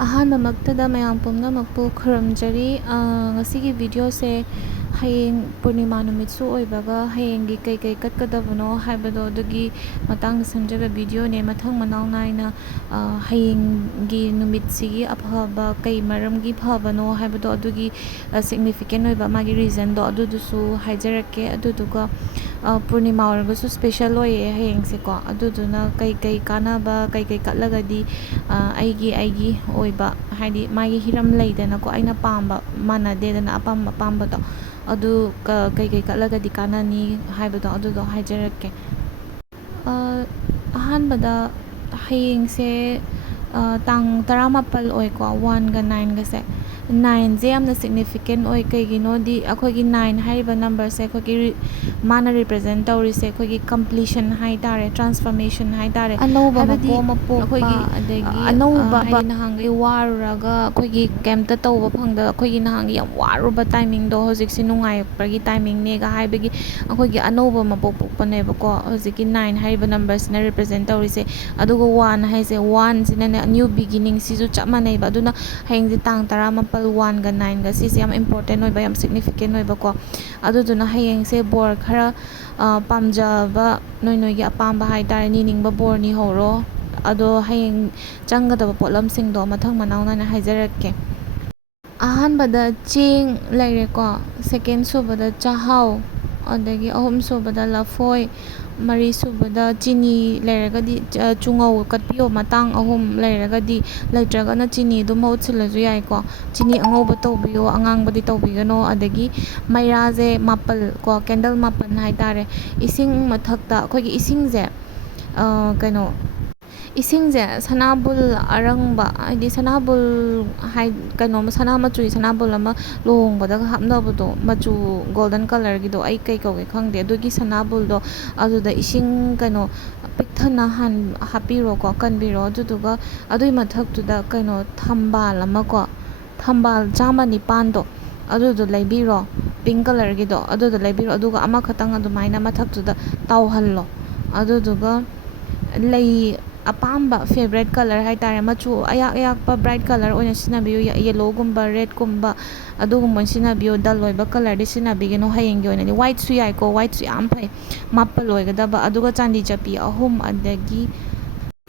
ꯑꯍꯥꯟꯕꯃꯛꯇꯗ ꯃꯌꯥꯝ ꯄꯨꯝꯅꯃꯛꯄꯨ ꯈꯨꯔꯨꯝꯖꯔꯤ. ꯉꯁꯤꯒꯤ ꯚꯤꯗꯤꯑꯣꯁꯦ ꯍꯌꯦꯡ ꯄꯨꯔꯅꯤꯃꯥ ꯅꯨꯃꯤꯠꯁꯨ ꯑꯣꯏꯕꯒ ꯍꯌꯦꯡꯒꯤ ꯀꯩ ꯀꯠꯀꯗꯕꯅꯣ ꯍꯥꯏꯕꯗꯣ ꯑꯗꯨꯒꯤ ꯃꯇꯥꯡꯗ ꯁꯦꯝꯖꯕ ꯚꯤꯗꯤꯑꯣꯅꯦ. ꯃꯊꯪ ꯃꯅꯥꯎ ナꯏꯅ ꯍꯌꯦꯡꯒꯤ ꯅꯨꯃꯤꯠꯁꯤꯒꯤ ꯑꯐꯕ ꯀꯩ ꯃꯔꯝꯒꯤ ꯐꯕꯅꯣ ꯍꯥꯏꯕꯗꯣ ꯑꯗꯨꯒꯤ ꯁꯤꯒꯅꯤꯐꯤꯀꯦꯟ ꯑꯣꯏꯕ ꯃꯥꯒꯤ ꯔꯤꯖꯟꯗꯣ ꯑꯗꯨꯗꯨꯁꯨ ꯍꯥꯏꯖꯔꯛꯀꯦ. ꯑꯗꯨꯗꯨꯒ ꯄꯨꯔꯅꯤꯃꯥ ꯑꯣꯏꯔꯒꯁꯨ ꯁ꯭ꯄꯦꯁꯦꯜ ꯑꯣꯏꯌꯦ ꯍꯌꯦꯡꯁꯦꯀꯣ. ꯑꯗꯨꯗꯨꯅ ꯀꯩ ꯀꯥꯟꯅꯕ ꯀꯩ ꯀꯠꯂꯒꯗꯤ ꯑꯩꯒꯤ ꯑꯣꯏꯕ ꯍꯥꯏꯗꯤ ꯃꯥꯒꯤ ꯍꯤꯔꯝ ꯂꯩꯗꯅꯀꯣ, ꯑꯩꯅ ꯄꯥꯝꯕ ꯃꯥꯟꯅꯗꯦꯗꯅ ꯑꯄꯥꯝꯕꯗꯣ, ꯑꯗꯨ ꯀꯩ ꯀꯠꯂꯒꯗꯤ ꯀꯥꯟꯅꯅꯤ ꯍꯥꯏꯕꯗꯣ ꯑꯗꯨꯗꯣ ꯍꯥꯏꯖꯔꯛꯀꯦ. ꯑꯍꯥꯟꯕꯗ ꯍꯌꯦꯡꯁꯦ ꯇꯥꯡ 18 ꯑꯣꯏꯀꯣ, 1ꯒ 9ꯒꯁꯦ. 9ꯁꯦ ꯌꯥꯝꯅ ꯁꯤꯒꯅꯤꯐꯤꯀꯦꯟ ꯑꯣꯏ. ꯀꯩꯒꯤꯅꯣꯗꯤ ꯑꯩꯈꯣꯏꯒꯤ 9 ꯍꯥꯏꯔꯤꯕ ꯅꯝꯕꯔꯁꯦ ꯑꯩꯈꯣꯏꯒꯤ ꯃꯥꯅ ꯔꯤꯄ꯭ꯔꯖꯦꯟ ꯇꯧꯔꯤꯁꯦ ꯑꯩꯈꯣꯏꯒꯤ ꯀꯝꯄ꯭ꯂꯤꯁꯟ ꯍꯥꯏꯇꯥꯔꯦ, ꯇ꯭ꯔꯥꯟꯁꯐꯣꯔꯃꯦꯁꯟ ꯍꯥꯏꯇꯥꯔꯦ. ꯑꯅꯧꯕ ꯍꯥꯏꯕꯗꯤ ꯃꯄꯣ ꯑꯃ ꯄꯣꯛꯄ, ꯑꯩꯈꯣꯏꯒꯤ ꯑꯅꯧꯕ ꯍꯥꯏꯗꯤ ꯅꯍꯥꯟꯈꯩ ꯋꯥꯔꯨꯔꯒ ꯑꯩꯈꯣꯏꯒꯤ ꯀꯩꯝꯇ ꯇꯧꯕ ꯐꯪꯗ ꯑꯩꯈꯣꯏꯒꯤ ꯅꯍꯥꯟꯒꯤ ꯌꯥꯝ ꯋꯥꯔꯨꯕ ꯇꯥꯏꯃꯤꯡꯗꯣ ꯍꯧꯖꯤꯛꯁꯦ ꯅꯨꯡꯉꯥꯏꯔꯛꯄꯒꯤ ꯇꯥꯏꯃꯤꯡꯅꯦꯒ ꯍꯥꯏꯕꯒꯤ ꯑꯩꯈꯣꯏꯒꯤ ꯑꯅꯧꯕ ꯃꯄꯣꯛ ꯄꯣꯛꯄꯅꯦꯕꯀꯣ ꯍꯧꯖꯤꯛꯀꯤ 9 ꯍꯥꯏꯔꯤꯕ ꯅꯝꯕꯔꯁꯤꯅ ꯔꯤꯄ꯭ꯔꯖꯦꯟ ꯇꯧꯔꯤꯁꯦ. ꯑꯗꯨꯒ 1 ꯍꯥꯏꯁꯦ, 1ꯁꯤꯅꯅꯦ ꯅ꯭ꯌꯨ ꯕꯤꯒꯤꯅꯤꯡ, ꯁꯤꯁꯨ ꯆꯞ ꯃꯥꯟꯅꯩꯕ. ꯑꯗꯨꯅ ꯍꯌꯦꯡꯁꯦ ꯇꯥꯡ 18, 1ꯒ 9ꯒ ꯁꯤꯁꯦ ꯌꯥꯝ ꯏꯝꯄꯣꯔꯇꯦꯟ ꯑꯣꯏꯕ, ꯌꯥꯝ ꯁꯤꯒꯅꯤꯐꯤꯀꯦꯟ ꯑꯣꯏꯕꯀꯣ. ꯑꯗꯨꯗꯨꯅ ꯍꯌꯦꯡꯁꯦ ꯕꯣꯔ ꯈꯔ ꯄꯥꯝꯖꯕ ꯅꯣꯏꯒꯤ ꯑꯄꯥꯝꯕ ꯍꯥꯏꯇꯥꯔꯦ, ꯅꯤꯅꯤꯡꯕ ꯕꯣꯔ ꯅꯤꯍꯧꯔꯣ. ꯑꯗꯣ ꯍꯌꯦꯡ ꯆꯪꯒꯗꯕ ꯄꯣꯠꯂꯝꯁꯤꯡꯗꯣ ꯃꯊꯪ ꯃꯅꯥꯎ ꯅꯥꯏꯅ ꯍꯥꯏꯖꯔꯛꯀꯦ. ꯑꯍꯥꯟꯕꯗ ꯆꯦꯡ ꯂꯩꯔꯦꯀꯣ, ꯁꯦꯀꯦꯟ ꯁꯨꯕꯗ ꯆꯥꯛꯍꯥꯎ, ꯑꯗꯒꯤ ꯑꯍꯨꯝ ꯁꯨꯕꯗ ꯂꯐꯣꯏ, ꯃꯔꯤ ꯁꯨꯕꯗ ꯆꯤꯅꯤ ꯂꯩꯔꯒꯗꯤ ꯆꯨꯉꯧ ꯀꯠꯄꯤꯌꯣ ꯃꯇꯥꯡ 3 ꯂꯩꯔꯒꯗꯤ, ꯂꯩꯇ꯭ꯔꯒꯅ ꯆꯤꯅꯤ ꯑꯗꯨꯝ ꯃꯍꯨꯠ ꯁꯤꯜꯂꯁꯨ ꯌꯥꯏꯀꯣ. ꯆꯤꯅꯤ ꯑꯉꯧꯕ ꯇꯧꯕꯤꯌꯣ, ꯑꯉꯥꯡꯕꯗꯤ ꯇꯧꯕꯤꯒꯅꯣ. ꯑꯗꯒꯤ ꯃꯩꯔꯥꯁꯦ 9 ꯀꯣ, ꯀꯦꯟꯗꯜ 9 ꯍꯥꯏꯇꯥꯔꯦ. ꯏꯁꯤꯡ ꯃꯊꯛꯇ ꯑꯩꯈꯣꯏꯒꯤ ꯏꯁꯤꯡꯁꯦ ꯏꯁꯤꯡꯁꯦ ꯁꯅꯥꯕꯨꯜ ꯑꯔꯪꯕ, ꯍꯥꯏꯗꯤ ꯁꯅꯥꯕꯨꯜ ꯁꯅꯥ ꯃꯆꯨꯒꯤ ꯁꯅꯥꯕꯨꯜ ꯑꯃ ꯂꯨꯍꯣꯡꯕꯗꯒ ꯍꯥꯞꯅꯕꯗꯣ, ꯃꯆꯨ ꯒꯣꯜꯗꯟ ꯀꯂꯔꯒꯤꯗꯣ, ꯑꯩ ꯀꯩ ꯀꯧꯒꯦ ꯈꯪꯗꯦ, ꯑꯗꯨꯒꯤ ꯁꯅꯥꯕꯨꯜꯗꯣ ꯑꯗꯨꯗ ꯏꯁꯤꯡ ꯄꯤꯛꯊꯟꯅ ꯍꯥꯞꯄꯤꯔꯣꯀꯣ, ꯀꯟꯕꯤꯔꯣ. ꯑꯗꯨꯗꯨꯒ ꯑꯗꯨꯏ ꯃꯊꯛꯇꯨꯗ ꯊꯝꯕꯥꯜ ꯑꯃꯀꯣ, ꯊꯝꯕꯥꯜ 109ꯗꯣ ꯑꯗꯨꯗꯣ ꯂꯩꯕꯤꯔꯣ, ꯄꯤꯡ ꯀꯂꯔꯒꯤꯗꯣ ꯑꯗꯨꯗꯣ ꯂꯩꯕꯤꯔꯣ. ꯑꯗꯨꯒ ꯑꯃꯈꯛꯇꯪ ꯑꯗꯨꯃꯥꯏꯅ ꯃꯊꯛꯇꯨꯗ ꯇꯥꯎꯍꯜꯂꯣ. ꯑꯗꯨꯗꯨꯒ ꯂꯩ ꯑꯄꯥꯝꯕ ꯐꯦꯚꯔꯦꯠ ꯀꯂꯔ ꯍꯥꯏꯇꯥꯔꯦ, ꯃꯆꯨ ꯑꯌꯥꯛꯄ ꯕ꯭ꯔꯥꯏꯠ ꯀꯂꯔ ꯑꯣꯏꯅ ꯁꯤꯖꯤꯟꯅꯕꯤꯌꯨ. ꯌꯦꯜꯂꯣꯒꯨꯝꯕ, ꯔꯦꯗꯀꯨꯝꯕ ꯑꯗꯨꯒꯨꯝꯕ ꯑꯣꯏꯅ ꯁꯤꯖꯤꯟꯅꯕꯤꯌꯨ. ꯗꯜ ꯑꯣꯏꯕ ꯀꯂꯔꯗꯤ ꯁꯤꯖꯤꯟꯅꯕꯤꯒꯅꯨ ꯍꯌꯦꯡꯒꯤ ꯑꯣꯏꯅꯗꯤ. ꯋꯥꯏꯠꯁꯨ ꯌꯥꯏꯀꯣ, ꯋꯥꯏꯠꯁꯨ ꯌꯥꯝ ꯐꯩ. 9 ꯑꯣꯏꯒꯗꯕ. ꯑꯗꯨꯒ ꯆꯥꯟꯗꯤ ꯆꯞꯄꯤ 3,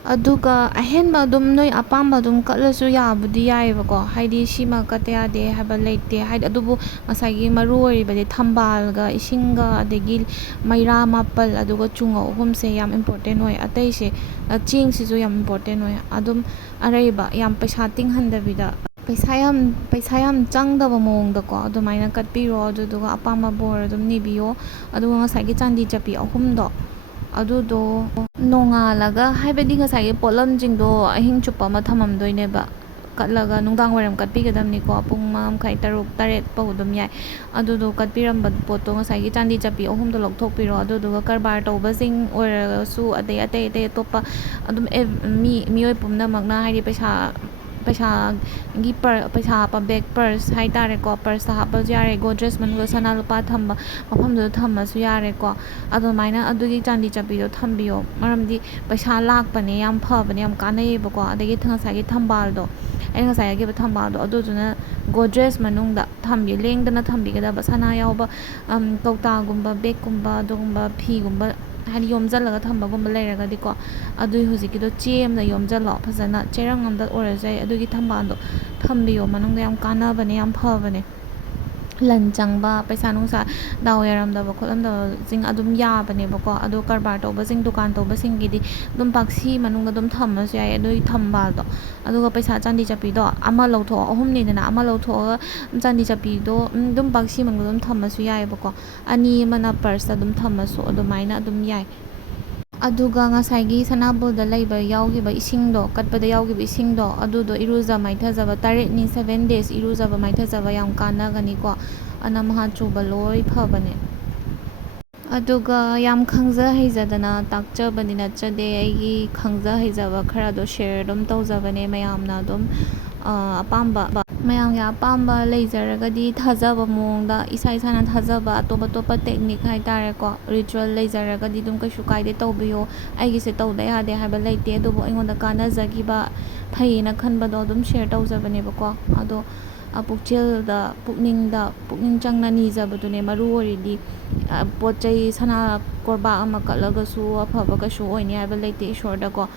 ꯑꯗꯨꯒ ꯑꯍꯦꯟꯕ ꯑꯗꯨꯝ ꯅꯣꯏ ꯑꯄꯥꯝꯕ ꯑꯗꯨꯝ ꯀꯠꯂꯁꯨ ꯌꯥꯕꯨꯗꯤ ꯌꯥꯏꯑꯕꯀꯣ, ꯍꯥꯏꯗꯤ ꯁꯤꯃ ꯀꯠꯇ ꯌꯥꯗꯦ ꯍꯥꯏꯕ ꯂꯩꯇꯦ ꯍꯥꯏꯗꯤ. ꯑꯗꯨꯕꯨ ꯉꯁꯥꯏꯒꯤ ꯃꯔꯨ ꯑꯣꯏꯔꯤꯕꯗꯤ ꯊꯝꯕꯥꯜꯒ ꯏꯁꯤꯡꯒ ꯑꯗꯒꯤ ꯃꯩꯔꯥ 9 ꯑꯗꯨꯒ ꯆꯨꯉꯧ 3ꯁꯦ ꯌꯥꯝ ꯏꯝꯄꯣꯔꯇꯦꯟ ꯑꯣꯏ. ꯑꯇꯩꯁꯦ ꯆꯦꯡꯁꯤꯁꯨ ꯌꯥꯝ ꯏꯝꯄꯣꯔꯇꯦꯟ ꯑꯣꯏ. ꯑꯗꯨꯝ ꯑꯔꯩꯕ ꯌꯥꯝ ꯄꯩꯁꯥ ꯇꯤꯡꯍꯟꯗꯕꯤꯗ, ꯄꯩꯁꯥ ꯌꯥꯝ ꯆꯪꯗꯕ ꯃꯑꯣꯡꯗꯀꯣ ꯑꯗꯨꯃꯥꯏꯅ ꯀꯠꯄꯤꯔꯣ. ꯑꯗꯨꯗꯨꯒ ꯑꯄꯥꯝꯕ ꯕꯣꯔ ꯑꯗꯨꯝ ꯅꯤꯕꯤꯌꯣ. ꯑꯗꯨꯒ ꯉꯁꯥꯏꯒꯤ ꯆꯥꯟꯗꯤ ꯆꯞꯄꯤ 3ꯗꯣ ꯑꯗꯨꯗꯣ ꯅꯣꯡꯉꯥꯜꯂꯒ, ꯍꯥꯏꯕꯗꯤ ꯉꯁꯥꯏꯒꯤ ꯄꯣꯠꯂꯝꯁꯤꯡꯗꯣ ꯑꯍꯤꯡ ꯆꯨꯞꯄ ꯑꯃ ꯊꯝꯃꯝꯗꯣꯏꯅꯦꯕ, ꯀꯠꯂꯒ ꯅꯨꯡꯗꯥꯡ ꯋꯥꯏꯔꯝ ꯀꯠꯄꯤꯒꯗꯕꯅꯤꯀꯣ, ꯄꯨꯡ 5:30, 6, 7 ꯐꯥꯎ ꯑꯗꯨꯝ ꯌꯥꯏ. ꯑꯗꯨꯗꯣ ꯀꯠꯄꯤꯔꯝꯕ ꯄꯣꯠꯇꯣ ꯉꯁꯥꯏꯒꯤ ꯆꯥꯟꯗꯤ ꯆꯞꯄꯤ 3ꯗꯣ ꯂꯧꯊꯣꯛꯄꯤꯔꯣ. ꯑꯗꯨꯗꯨꯒ ꯀꯔꯕꯥꯔ ꯇꯧꯕꯁꯤꯡ ꯑꯣꯏꯔꯒꯁꯨ, ꯑꯇꯩ ꯑꯇꯣꯞꯄ ꯑꯗꯨꯝ ꯃꯤꯑꯣꯏ ꯄꯨꯝꯅꯃꯛꯅ, ꯍꯥꯏꯗꯤ ꯄꯩꯁꯥ ꯍꯥꯞꯄ ꯕꯦꯛ, ꯄꯔꯁ ꯍꯥꯏꯇꯥꯔꯦꯀꯣ, ꯄꯔꯁꯇ ꯍꯥꯞꯄꯁꯨ ꯌꯥꯔꯦ. ꯒꯣꯗ꯭ꯔꯦꯖ ꯃꯅꯨꯡꯗ ꯁꯅꯥ ꯂꯨꯄꯥ ꯊꯝꯕ ꯃꯐꯝꯗꯨꯗ ꯊꯝꯃꯁꯨ ꯌꯥꯔꯦꯀꯣ. ꯑꯗꯨꯃꯥꯏꯅ ꯑꯗꯨꯒꯤ ꯆꯥꯟꯗꯤ ꯆꯞꯄꯤꯗꯣ ꯊꯝꯕꯤꯌꯣ. ꯃꯔꯝꯗꯤ ꯄꯩꯁꯥ ꯂꯥꯛꯄꯅꯦ, ꯌꯥꯝ ꯐꯕꯅꯦ, ꯌꯥꯝ ꯀꯥꯟꯅꯩꯌꯦꯕꯀꯣ. ꯑꯗꯒꯤ ꯉꯁꯥꯏꯒꯤ ꯊꯝꯕꯥꯜꯗꯣ, ꯑꯩꯅ ꯉꯁꯥꯏ ꯍꯥꯏꯈꯤꯕ ꯊꯝꯕꯥꯜꯗꯣ ꯑꯗꯨꯗꯨꯅ ꯒꯣꯗ꯭ꯔꯦꯖ ꯃꯅꯨꯡꯗ ꯂꯦꯡꯗꯅ ꯊꯝꯕꯤꯒꯗꯕ. ꯁꯅꯥ ꯌꯥꯎꯕ ꯀꯧꯇꯥꯒꯨꯝꯕ, ꯕꯦꯛꯀꯨꯝꯕ, ꯑꯗꯨꯒꯨꯝꯕ ꯐꯤꯒꯨꯝꯕ, ꯍꯥꯏꯗꯤ ꯌꯣꯝꯁꯤꯜꯂꯒ ꯊꯝꯕꯒꯨꯝꯕ ꯂꯩꯔꯒꯗꯤꯀꯣ, ꯑꯗꯨꯒꯤ ꯍꯧꯖꯤꯛꯀꯤꯗꯣ ꯆꯦ ꯑꯃꯗ ꯌꯣꯝꯁꯤꯜꯂꯣ ꯐꯖꯅ, ꯆꯦꯔꯪ ꯑꯃꯗ ꯑꯣꯏꯔꯁꯨ ꯌꯥꯏ. ꯑꯗꯨꯒꯤ ꯊꯝꯕꯥꯜꯗꯣ ꯊꯝꯕꯤꯌꯣ ꯃꯅꯨꯡꯗ. ꯌꯥꯝ ꯀꯥꯟꯅꯕꯅꯦ, ꯌꯥꯝ ꯐꯕꯅꯦ. ꯂꯟ ꯆꯪꯕ, ꯄꯩꯁా ꯅꯨꯡꯁꯥ ꯗꯥꯎ ꯌꯥꯔꯝꯗꯕ ꯈꯣꯠꯂꯝꯗꯕꯁꯤꯡ ꯑꯗꯨꯝ ꯌꯥꯕꯅꯦꯕꯀꯣ. ꯑꯗꯣ ꯀꯔꯕꯥꯔ ꯇꯧꯕꯁꯤꯡ, ꯗꯨꯀꯥꯟ ꯇꯧꯕꯁꯤꯡꯒꯤꯗꯤ ꯑꯗꯨꯝ ꯄꯥꯛꯁꯤ ꯃꯅꯨꯡꯗ ꯑꯗꯨꯝ ꯊꯝꯃꯁꯨ ꯌꯥꯏ ꯑꯗꯨꯒꯤ ꯊꯝꯕꯥꯜꯗꯣ. ꯑꯗꯨꯒ ꯄꯩꯁꯥ ꯆꯥꯟꯗꯤ ꯆꯞꯄꯤꯗꯣ ꯑꯃ ꯂꯧꯊꯣꯛꯑꯣ, 3ꯅꯤꯗꯅ, ꯑꯃ ꯂꯧꯊꯣꯛꯑꯒ ꯆꯥꯟꯗꯤ ꯆꯞꯄꯤꯗꯣ ꯑꯗꯨꯝ ꯄꯥꯛꯁꯤ ꯃꯅꯨꯡꯗ ꯑꯗꯨꯝ ꯊꯝꯃꯁꯨ ꯌꯥꯏꯑꯕꯀꯣ. 2 ꯑꯃꯅ ꯄꯔꯁꯇ ꯑꯗꯨꯝ ꯊꯝꯃꯁꯨ ꯑꯗꯨꯃꯥꯏꯅ ꯑꯗꯨꯝ ꯌꯥꯏ. ꯑꯗꯨꯒ ꯉꯁꯥꯏꯒꯤ ꯁꯅꯥꯕꯨꯜꯗ ꯌꯥꯎꯈꯤꯕ ꯏꯁꯤꯡꯗꯣ, ꯀꯠꯄꯗ ꯌꯥꯎꯈꯤꯕ ꯏꯁꯤꯡꯗꯣ ꯑꯗꯨꯗꯣ ꯏꯔꯨꯖ ꯃꯥꯏꯊꯖꯕ 3ꯅꯤ, 7 days ꯏꯔꯨꯖꯕ ꯃꯥꯏꯊꯖꯕ ꯌꯥꯝ ꯀꯥꯟꯅꯒꯅꯤꯀꯣ. ꯑꯅꯝꯍꯥ ꯆꯨꯕ ꯂꯣꯏ ꯐꯕꯅꯦ. ꯑꯗꯨꯒ ꯌꯥꯝ ꯈꯪꯖ ꯍꯩꯖꯗꯅ ꯇꯥꯛꯆꯕꯗꯤ ꯅꯠꯆꯗꯦ, ꯑꯩꯒꯤ ꯈꯪꯖ ꯍꯩꯖꯕ ꯈꯔꯗꯣ ꯁꯦꯌꯔ ꯑꯗꯨꯝ ꯇꯧꯖꯕꯅꯦ. ꯃꯌꯥꯝꯅ ꯑꯗꯨꯝ ꯃꯌꯥꯝꯒꯤ ꯑꯄꯥꯝꯕ ꯂꯩꯖꯔꯒꯗꯤ, ꯊꯥꯖꯕ ꯃꯑꯣꯡꯗ, ꯏꯁꯥꯅ ꯊꯥꯖꯕ ꯑꯇꯣꯞꯄ ꯇꯦꯛꯅꯤꯛ ꯍꯥꯏꯇꯥꯔꯦꯀꯣ, ꯔꯤꯆꯨꯋꯦꯜ ꯂꯩꯖꯔꯒꯗꯤ ꯑꯗꯨꯝ ꯀꯩꯁꯨ ꯀꯥꯏꯗꯦ, ꯇꯧꯕꯤꯌꯣ. ꯑꯩꯒꯤꯁꯦ ꯇꯧꯗ ꯌꯥꯗꯦ ꯍꯥꯏꯕ ꯂꯩꯇꯦ. ꯑꯗꯨꯕꯨ ꯑꯩꯉꯣꯟꯗ ꯀꯥꯟꯅꯖꯈꯤꯕ, ꯐꯩꯌꯦꯅ ꯈꯟꯕꯗꯣ ꯑꯗꯨꯝ ꯁꯦꯌꯔ ꯇꯧꯖꯕꯅꯦꯕꯀꯣ. ꯑꯗꯣ ꯄꯨꯛꯆꯦꯜꯗ ꯄꯨꯛꯅꯤꯡ ꯆꯪꯅ ꯅꯤꯖꯕꯗꯨꯅꯦ ꯃꯔꯨ ꯑꯣꯏꯔꯤꯗꯤ. ꯄꯣꯠ ꯆꯩ ꯁꯅꯥ ꯀꯣꯔꯕꯥꯛ ꯑꯃ ꯀꯠꯂꯒꯁꯨ ꯑꯐꯕ ꯀꯩꯁꯨ ꯑꯣꯏꯅꯤ ꯍꯥꯏꯕ ꯂꯩꯇꯦ ꯏꯁꯣꯔꯗꯀꯣ.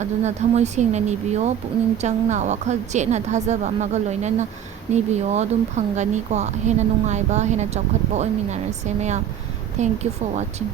ꯑꯗꯨꯅ ꯊꯃꯣꯏ ꯁꯦꯡꯅ ꯅꯤꯕꯤꯌꯣ, ꯄꯨꯛꯅꯤꯡ ꯆꯪꯅ ꯋꯥꯈꯜ ꯆꯦꯠꯅ ꯊꯥꯖꯕ ꯑꯃꯒ ꯂꯣꯏꯅꯅ ꯅꯤꯕꯤꯌꯣ, ꯑꯗꯨꯝ ꯐꯪꯒꯅꯤꯀꯣ. ꯍꯦꯟꯅ ꯅꯨꯡꯉꯥꯏꯕ, ꯍꯦꯟꯅ ꯆꯥꯎꯈꯠꯄ ꯑꯣꯏꯃꯤꯟꯅꯔꯁꯦ ꯃꯌꯥꯝ. Thank you four washing.